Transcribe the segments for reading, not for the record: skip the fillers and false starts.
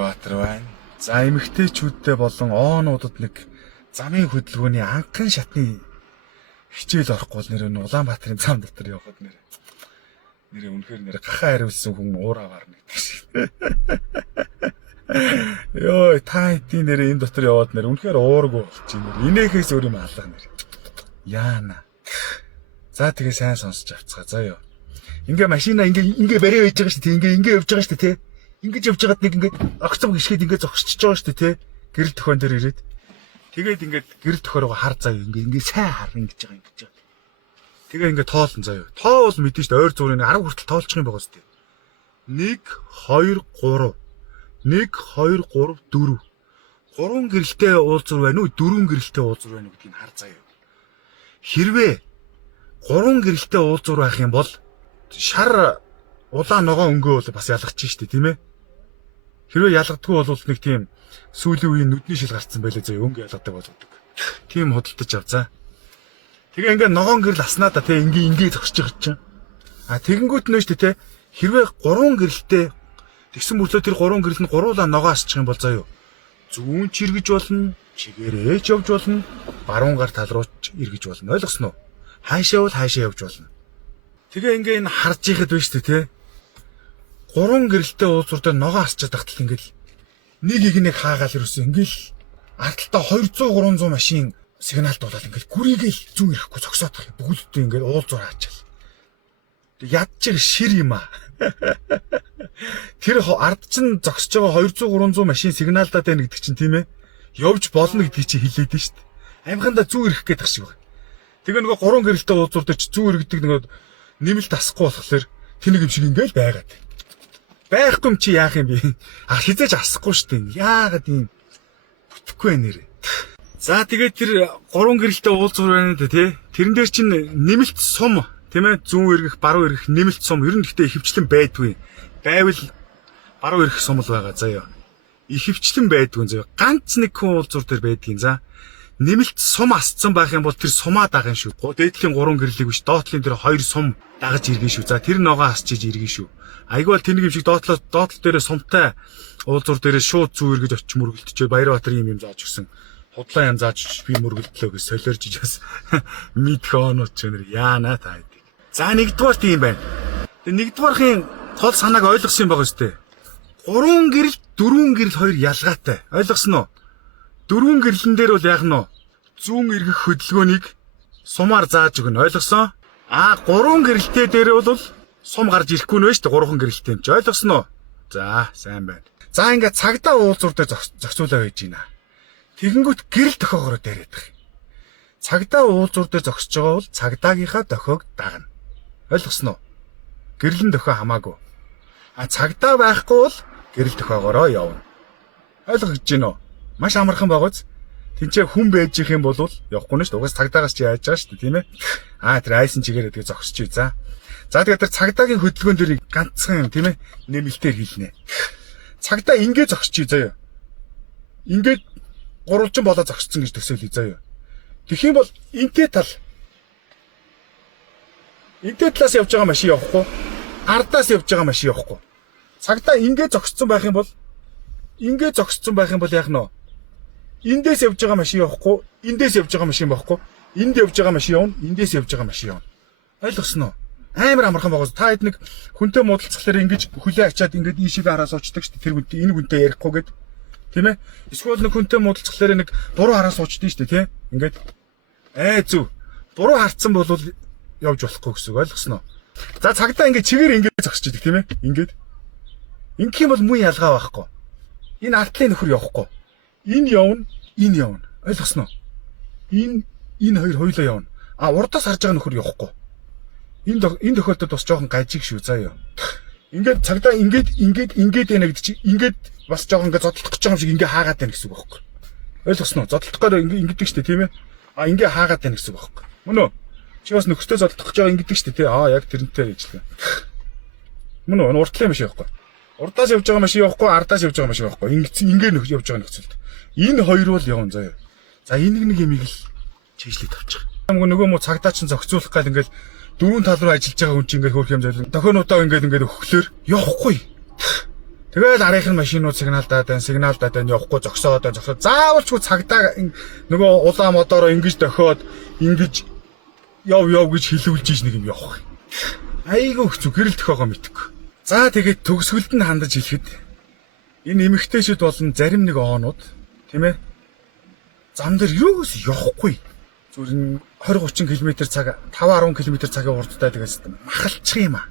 Баярбаатар байна. За эмэгтэйчүүдтэй болон оонуудад нэг замын хөдөлгөөний анхан шатны хичээл орохгүй бол нэр нь Улаанбаатарын зам дотор явхад нэр үнэхээр гахаа хариулсан хүн уур аваарна гэдэг шиг. Йоо та хэдийн нэр энэ дотор яваад нэр үнэхээр уургүй болчих юм. Инээхээс өөр юм алга нэр. Яана. За тэгээ сайн сонсож авцгаа заа ёо. Ингээ машина ингээ барай байж байгаа шүү дээ. Ингээ явж байгаа шүү дээ, тэ. Ингэж явж байгаад нэг ингээ огцом гიშгэд ингээ зогсчихж байгаа шүү дээ, тэ. Гэрэл төхөн дээр ирээд. Тэгээд ингээ гэрэл төхөөрөө хар заа юу. Ингээ сайн харна ингэж байгаа ингэж. Тэгээ ингээ тоолн заа юу. Тоо бол мэдэн шүү дээ. Ойр зүрийн 10 хүртэл тоолчих юм байгаа шүү дээ. 1 2 3 1 2 3 4 3 гэрэлтэй уулзур байна уу 4 гэрэлтэй уулзур байна уу гэдгийг хар заа юу. Хэрвээ 3 гэрэлтэй уулзур байх юм бол шар улаан ногоон өнгөө бол бас ялгачих штэ тийм ээ. Хэрвээ ялгадаггүй бол нэг тийм сүүлийн үеийн нүдний шил гарцсан байлаа зөө өнгө ялгадаг болдог. Тийм худалдаж авзаа. Тэгээ ингээ ногоон гэрэл аснаа да тий ингээ зогсож байгаа чинь. А тэгэнгүүт нөө штэ тий хэрвээ 3 гэрэлтэй тэгсэн мөртлөө тэр 3 гэрэл нь гуруулаа ногоо асчих юм бол заа юу. Зүүн чиргэж болно, чигээрээ ч явж болно, баруун гар тал руу ч эргэж болно. Ойлгосноо? Хаашаа бол хаашаа явж болно. Тэгээ ингээ энэ харж яхад байна шүү дээ, тэ. 3 гэрэлтэй уулзуур дээр ногоо асчаад тахтал ингээл нэг хаагаал ирсэн. Ингээл ардталтаа 200 300 машин сигнал дуулаад ингээл гүрийгээл зүүн ирэхгүй зогсоод тах. Бүгдээ ингээл уулзуур хаачаал. Тэг ядчих шир юм аа. Тэр ард чинь зогсож байгаа 200 300 машин сигналдаад байна гэдэг чинь тийм ээ. Явж болно гэдгийг чи хэлээд нь шүү дээ. Амхандаа зүүн ирэх гээд тах шиг байна. Тэгээ нөгөө 3 гэрэлтэй уулзуур дээр чи зүүн иргэдэг нөгөө нэмэлт асахгүй болохоор тэнэг юм шиг ингээл байгаад. Байхгүй юм чи яах юм бэ? Хизээж асахгүй шүү дээ. Яагаад юм бүтэхгүй нэрээ. За тэгээд тэр 3 гэрэлтэй уулзуур байна дээ тий. Тэрэн дээр чинь нэмэлт сум тийм ээ зүүн эргэх баруун эргэх нэмэлт сум ер нь гэхдээ ихэвчлэн байдгүй. Байвал баруун эргэх сум л байгаа заа ёо. Ихэвчлэн байдгүй заа ёо. Ганц нэг хүн уулзуур дээр байдгийн за. Нэмэлт сум асцсан байх юм бол тэр сумаа дагна шүү. Дээдлийн 3 гэрлийг биш доотлын тэр 2 сум дагаж иргэн шүү. За тэр ногоо асчиж иргэн шүү. Айгүй бол тэнэг юм шиг доотлол дээрээ сумтай уулзуур дээрээ шууд зүү эргэж очиж мөргөлдөж Баярбаатар юм зааж өгсөн. Худлаа юм зааж би мөргөлдлөө гэж солиорж бас мэдх оонууд ч нэр яана та. За нэгдүгээр тийм байна. Тэгээ нэгдүгээрхийн тол санааг ойлгосон юм байгаа шүү дээ. 3 гэрэл 4 гэрэл 2 ялгаатай. Ойлгосон уу? 4 гэрлэн дээр бол яах нь вэ? Зүүн эргэх хөдөлгөөнийг сумаар зааж өгнө. Ойлгосон? 3 гэрэлтэй дээр бол сум гарч ирэхгүй нэ шүү дээ. 3 гэрэлтэй юм чи. Ойлгосон уу? За, сайн байна. За ингээд цагдаа уулзуур дээр зогсуулаа байж гинэ. Тэгэнгүүт гэрэл тохоогоор дайраад байх. Цагдаа уулзуур дээр зогсож байгаа бол цагдаагийнхаа дохиог дагна. Ойлгосон уу? Гэрлэн дохио хамаагүй. Цагдаа байхгүй бол гэрэл дохиогоороо явна. Ойлгож гинэ үү? Маш амархан байгааз. Тинчээ хүн байж их юм бол явахгүй нь шүү дээ. Угаас цагдаагаас чи яаж байгаа шүү дээ, тийм ээ. Тэр айсан чигээр тэгээ зогсчих за. За тэгээд тэр цагдаагийн хөдөлгөөн дээр ганцхан юм тийм ээ. Нэмэлтээр хэлнэ. Цагдаа ингээд зогсчих заяа. Ингээд гурвалжин болоо зогсцсон гэж төсөөлье заяа. Тэгэх юм бол энтэй талаас явж байгаа машин явахгүй. Ардаас явж байгаа машин явахгүй. Цагдаа ингээд зогсцсон байх юм бол яах нь вэ? Эндээс явж байгаа машин явахгүй, эндээс явж байгаа машин байхгүй. Энд явж байгаа машин явна, эндээс явж байгаа машин явна. Ойлгосноо? Амар амархан байгаас та хэд нэг хүнтэй муудалцахлаар ингэж хүлээ ачаад ингэж ийшээ хараа суучдаг шүү дээ. Тэр хүнтэй энэ хүнтэй ярихгүй гэд. Тийм ээ? Эсвэл нэг хүнтэй муудалцахлаар нэг буруу хараа суучдаг шүү дээ, тийм? Ингээд зүв. Буруу харцсан бол явж болохгүй гэсэн үг ойлгосноо? За цагдаа ингэж чигээр ингэж зогсож идэг тийм ээ? Ингээд. Ингэх юм бол муу ялгаа байхгүй. Энэ артлын нөхөр явахгүй. Энэ явна. Ойлгосноо? Энэ хоёр хоёлоо явна. Урдаас харж байгаа нөхөр явахгүй. Энэ тохиолдолд бас жоохон гажиг шүү заа ёо. Ингээд цагдаа ингээд байна гэдэг чи ингээд бас жоохон ингээд зодтолдох гэж байгаа юм шиг ингээ хаагаад байна гэсэн үг байхгүй. Ойлгосноо? Зодтолдох гэдэг ингэдэг штэ тийм ээ. Ингээ хаагаад байна гэсэн үг байхгүй. Мөн үү? Чи бас нөхөртөө зодтолдох гэж байгаа ингэдэг штэ тий. Яг тэрнтэй ажиллаа. Мөн үү? Уртлын машин явахгүй. Урдаас явж байгаа машин явахгүй, ардаас явж байгаа машин явахгүй. Ингээ явж байгаа нөхцөлд. Энэ хоёр бол явна заяа. За энийг нэг ямиг л чийжлээд авчих. Нөгөө муу цагдаа чинь зохицуулах гал ингээл дөрвөн тал руу ажиллаж байгаа хүн чинь ингээл хөөх юм зорилго. Дохионуудаа ингээд өглөөр явахгүй. Тэгээд арийнхын машинууд сигналдаад явахгүй зогсоод заавалчгүй цагдаа нөгөө улаан модороо ингэж дохиод ингэж яв гэж хэлүүлж иж нэг юм явах. Айгүй хэцүү гэрэл төхөөгөө мэдхгүй. За тэгээд төгсгөлд нь хандаж хэлэхэд энэ эмэгтэйчүүд болон зарим нэг оонууд тийм ээ зам дээр юус явахгүй. Зүгээр 20-30 км цаг 5-10 км цагийн хурдтай тэгээс махалчих юм аа.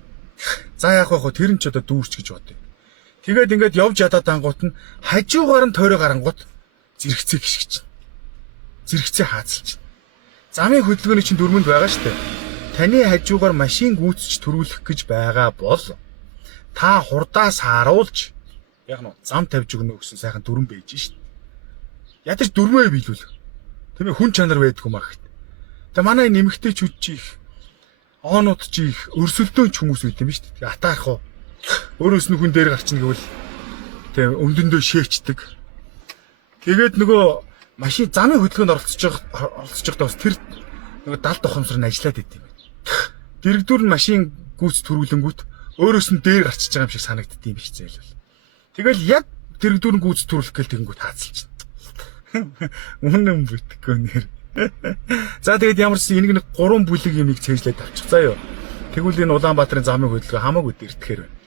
За яах вэ? Тэр нь ч одоо дүүрч гэж бодъё. Тэгээд ингээд явж ядаад ангууд нь хажуугаар нь тойроо гарангууд зэрэгцээ гიშгэж чинь. Зэрэгцээ хаацалж чинь. Замын хөдөлгөөний чинь дүрмэнд байгаа шүү дээ. Таны хажуугаар машин гүйцэж төрүүлэх гэж байгаа бол та хурдаас харуулж яг нь зам тавьж өгнө гэсэн сайхан дүрм байж шүү дээ. Ядаж дүрмээ биелүүл. Тийм ээ хүн чанар байдгүй маа гэхт. Тэгээ манай нэмэгтэйчүүд чи их оонууд чи их өрсөлдөөнч хүмүүс байт юм шүү дээ. Тэгээ атаарах уу? Өөрөөс нь хүн дээр гарчна гэвэл тийм өмдөндөө шээчдэг. Тэгээд нөгөө машин замын хөдөлгөөнд оролцож байхдаа бас тэр нөгөө далд ухамсар нь ажиллаад идэв юм. Дэрэгдүр нь машин гүйц төрүүлэнгүүт өөрөөс нь дээр гарчиж байгаа юм шиг санагдд юм биш зээл. Тэгэл яг дэрэгдүр нь гүйц төрүүлэх гээл тэгэнгүүт хаацалж байна. Үнэн бүтгэхгүй нэр. За тэгээд ямар ч энийг нэг 3 бүлэг юмыг цээжлээд авчих. За юу. Тэгвэл энэ Улаанбаатарын замын хөдөлгөөн хамаагүй дэртгэхэр байна.